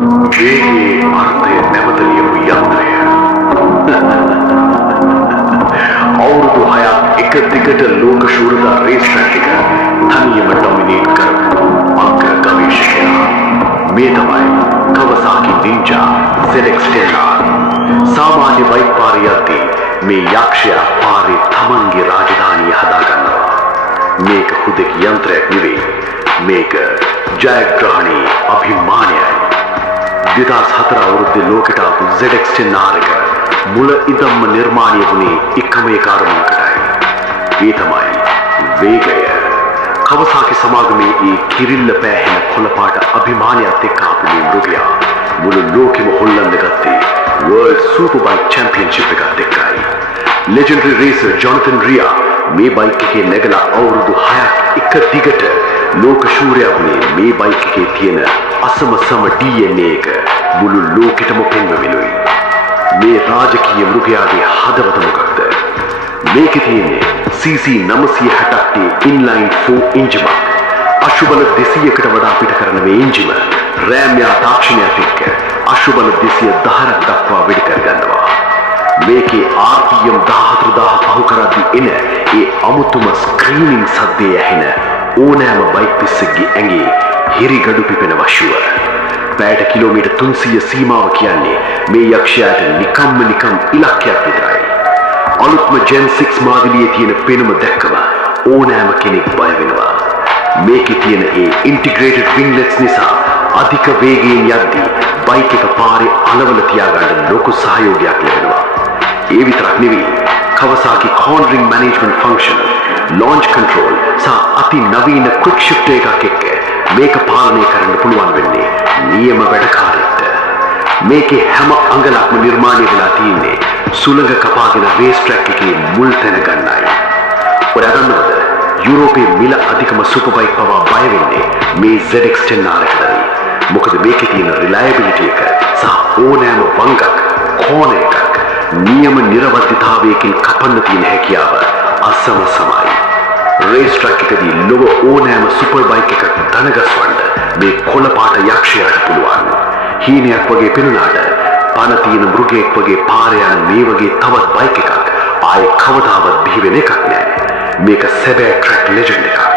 වේගයේ අර්ථය නැවත ලියපු යන්ත්‍රය. අවුරුදු 6ක් එක දිගට ලෝක ශූරතා රේස් ට්‍රැක් එක තනියම ඩොමිනේට් කරපු අග්‍ර ගවේෂකයා. මේ තමයි කවසාකි නින්ජා ZX-10R. සාමාන්‍ය බයික් පාරේ යද්දී මේ යක්ෂයා පාරේ තමන්ගේ රාජධානිය හදාගන්නවා. මේක හුදෙක් යන්ත්‍රයක් නෙවෙයි. මේක ජයග්‍රහණයේ අභිමානයයි. 2004 අවුරුද්දේ ලෝකෙට ආපු ZX-10R එක මුල ඉඳන්ම නිර්මාණය වුණේ එකම කාරණයකටයි. ඒ තමයි වේගය. කවසාකි සමාගමේ ඒ කිරිල්ල පෑහෙන කොළපාට අභිමානයත් එක්ක ආපු මේ මෘගයා මුළු ලෝකෙම හොල්ලන්න ගත්තේ World Superbike Championship එකත් එක්කයි. Legendary racer Jonathan Rea මේ බයික් එකේ නැගලා අවුරුදු 6ක් එක දිගට ලෝක ශූරයා වුණේ මේ බයික් එකේ තියෙන අසමසම DNA එක මුළු ලෝකෙටම පෙන්වමිනුයි. මේ රාජකීය මෘගයාගේ හදවත මොකක්ද? මේකේ තියෙන්නේ CC 960ක් ඉන්ලයින් 4 එන්ජිමක්. අශ්වබල 200කට වඩා පිට කරන මේ එන්ජිම රෑම්යා තාක්ෂණයත් එක්ක අශ්වබල 210ක් දක්වා වැඩි කරගන්නවා. මේකේ RPM 14000 පහු කරද්දී එන ඒ අමුතුම ස්ක්‍රීනින් සද්දේ ඇහෙන ඕනෑම බයික් පිස්සෙක්ගේ ඇඟේ හිරිගඩු පිපෙන වශුව. පැයට කිලෝමීටර් 300 සීමාව කියන්නේ මේ යක්ෂයාට නිකම් ඉලක්කයක් විතරයි. අලුත්ම Gen 6 මාදිලියේ තියෙන පෙනුම දැක්කම ඕනෑම කෙනෙක් බය වෙනවා. මේකේ තියෙන ඒ ඉන්ටිග්‍රේටඩ් වින්ග්ලට්ස් නිසා අධික වේගයෙන් යද්දී බයික් එක පාරේ අලවල තියාගන්න ලොකු සහයෝගයක් ලැබෙනවා. ඒ විතරක් නෙවෙයි, Kawasaki cornering management function, launch control සහ අති නවීන quick shift එකක් එක්ක මේක පාලනය කරන්න පුළුවන් වෙන්නේ නියම වැඩකාරයෙක්ට. මේකේ හැම අංගලක්ම නිර්මාණය වෙලා තියෙන්නේ සුළඟ කපාගෙන රේස් ට්‍රැක් එකේ මුල් තැන ගන්නයි. ඔයා දන්නවද? යුරෝපයේ මිල අධිකම සුපර් බයික් පවා බය වෙන්නේ මේ ZX-10R එකටයි. මොකද මේකේ තියෙන රිලයබිලිටි එක සහ ඕනෑම වංගක් කෝණ එකක් නියම නිරවද්‍යතාවයකින් කපන්න තියෙන හැකියාව අසමසමයි. රේස් ට්‍රැක් එකදී ලොව ඕනෑම සුපර් බයික් එකක් දනගස්වන්න මේ කොළපාට යක්ෂයාට පුළුවන්. හීනයක් වගේ පෙනුනාට පන තියෙන මෘගයෙක් වගේ පාරේ යන මේ වගේ තවත් බයික් එකක් ආයේ කවදාවත් බිහි වෙන එකක් නෑ. මේක සැබෑ ට්‍රැක් ලෙජන්ඩ් එකක්.